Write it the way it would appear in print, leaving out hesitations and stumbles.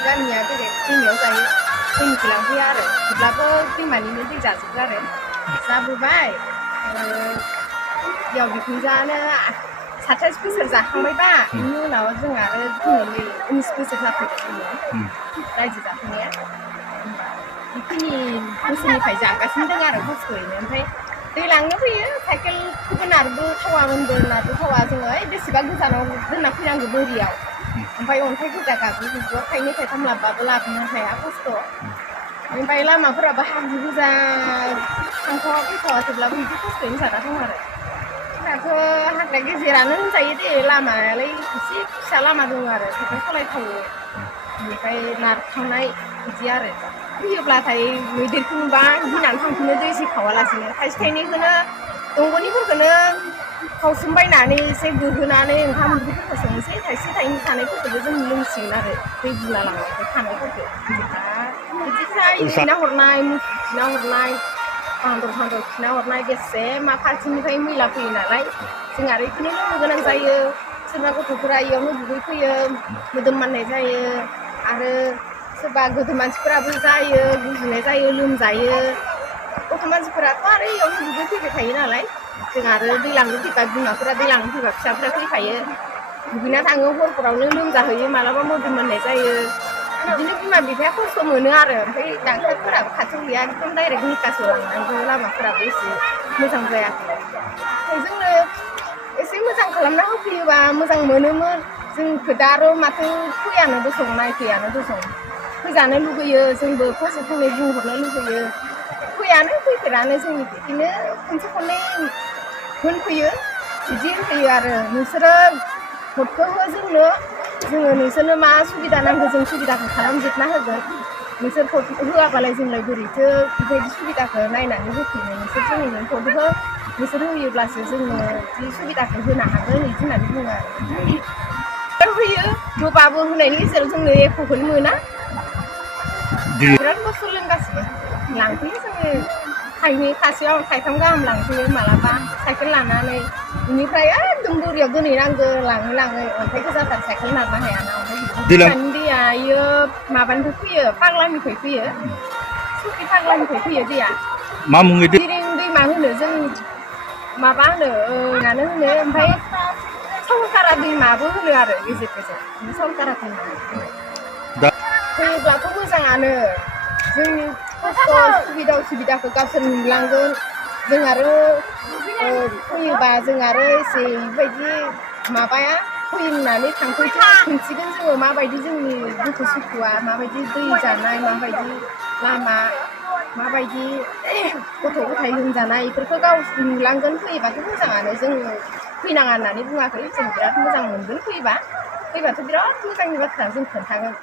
गामिया बेलेग दैमायाव जायो दैनिखौ लांफैया आरो गुरब्लाबो दैमानिनो दै जाजोबो आरो जाबोबाय बेयाव बिखुनजोआनो 27 बोसोर जाखांबायबा बेनि उनाव जों आरो दिनै 19 बोसोर जाफैदों जोङो रायजो जाफैनाया बेखिनि बोसोरनिफ्राय जागासिनो दं आरो खस्थ'यैनो ओमफ्राय दै लांनो फैयो साइकेलखौबो नारबोथावामोनबो नारबोथावा जोङो बेसेबा गोजानाव दोनना फैनांगौ बोरियाव ओमफ्राय अन्थाइ गोजा गाबो थाइनै थाइथाम लाबबाबो लाबोनो हाया खस्थ' ओमफ्राय लामाफोराबो हाब्रु गोजा थांथावा फैथावा थेवब्लाबो बिदि खस्थ'यैनो जाना दं आरो दाथ' हाग्रा गेजेरानो होनजायो दे लामायालाय एसे फिसा लामा दङ आरो साइकेल सालायथावो बेनिफ्राय नारखांनाय बिदि आरो फैयोब्लाथाय मैदेरखौ नुबा गिनानै थांफिनो दै एसे खावालासिनो थाइसे थाइनैखौनो दंग'निफोरखौनो खावसोमबायनानै एसे गुरहोनानै ओंखाम ओंख्रिफोरखौ संनोसै थाइसे थाइनै थानायफोरखौबो जों लोंसिगोन आरो दै बुरजा लांनायखौ थानायफोरखौ बिदि जायो खिना हरनाय मुथि खिना हरनाय बान्दर फान्दर खिना हरनाय बेसे मा फारसेनिफ्राय मैला फैयो नालाय जों आरो बेखौनो लोंनो गोनां जायो सोरबा गथ'फोरा इयावनो दुगैफैयो मोदोम माननाय जायो आरो सोरबा गोदो मानसिफोराबो जायो गुजुनाय जायो लोमजायो गथ' मानसिफोराथ' आरो इयावनो दुगैफैबाय थायो नालाय जों आरो दै लांनो फैबा बिमाफोरा दै लांनो फैबा फिसाफोरा फैफायो दुगैना थाङो हरफोरावनो लोमजाहैयो मालाबा मोदोम माननाय जायो बिदिनो बिमा बिफाया खस्थ' मोनो आरो ओमफ्राय डाक्टारफोराबो खाथियाव गैया एकदम डाइरेक्ट निकासआव लांनांगौ लामाफोराबो एसे मोजां जायाखै जोंनो एसे मोजां खालामना होफैयोबा मोजां मोनोमोन जोंखौ दा आरो माथो फैयानो दसं नायफैयानो दसं फैजानो लुगैयो जोंबो फंसे फंनै बुंहरनो लुगैयो फैफेरानो जोंनि बिदिनो खनसे खननै होनफैयो बिदि होनफैयो आरो नोंसोरो भटखौ हो जोङो नोंसोरनो मा सुबिदा नांगौ जों सुबिदाखौ खालामजोबना होगोन नोंसोर भट होआबालाय जोंलाय बोरैथो बेबायदि सुबिदाखौ नायनानै होफैनो नोंसोर जोंनो भट हो नोंसोर होयोब्लासो जोङो बिदि सुबिदाखौ होनो हागोन बिदि होननानै बुङो आरो होयो होबाबो होनायनि गेजेराव जोंनो एख'खौनो मोना बिराद खस्थ' लोंगासिनो लांफैयो जोङो थाइनै खासेयाव थाइथाम गाहाम लांफैयो मालाबा साइकेल लानानै बेनिफ्राय एकदम बोरियाव दोनहैनांगौ लाङै अन्थाइ गोजाथार साइकेल नारनो हायाना दैमानि दैया इयो माबानिफ्राय फैयो फाग्लानिफ्राय फैयो सुखि फाग्लानिफ्राय फैयो दैया मा मुङै दिरिं दैमा होनो जों माबा होनो होनो ओमफ्राय सरलपारा दैमाबो होनो आरो गेजेर गेजेर सरलपारा दैमा फैयोब्लाथ' मोजाङानो जोंनि खस्थ' सुबिदा उसुबिदाखौ गावसोर नुलांगोन जों आरो फैयोबा जों आरो एसे बेबायदि माबाया फैनानै खोन्थिगोन जोङो माबायदि जोंनि दुखु सुखुआ माबायदि दै जानाय माबायदि लामा माबायदि गथ' गथाय लोमजानाय बेफोरखौ गाव नुलांगोन फैयोबाथ' मोजाङानो जों फैनाङा होननानै बुङाखै जों बिराद मोजां मोनगोन फैबाथ' बिराद मोजांनि बाथ्रा जों खोन्थागोन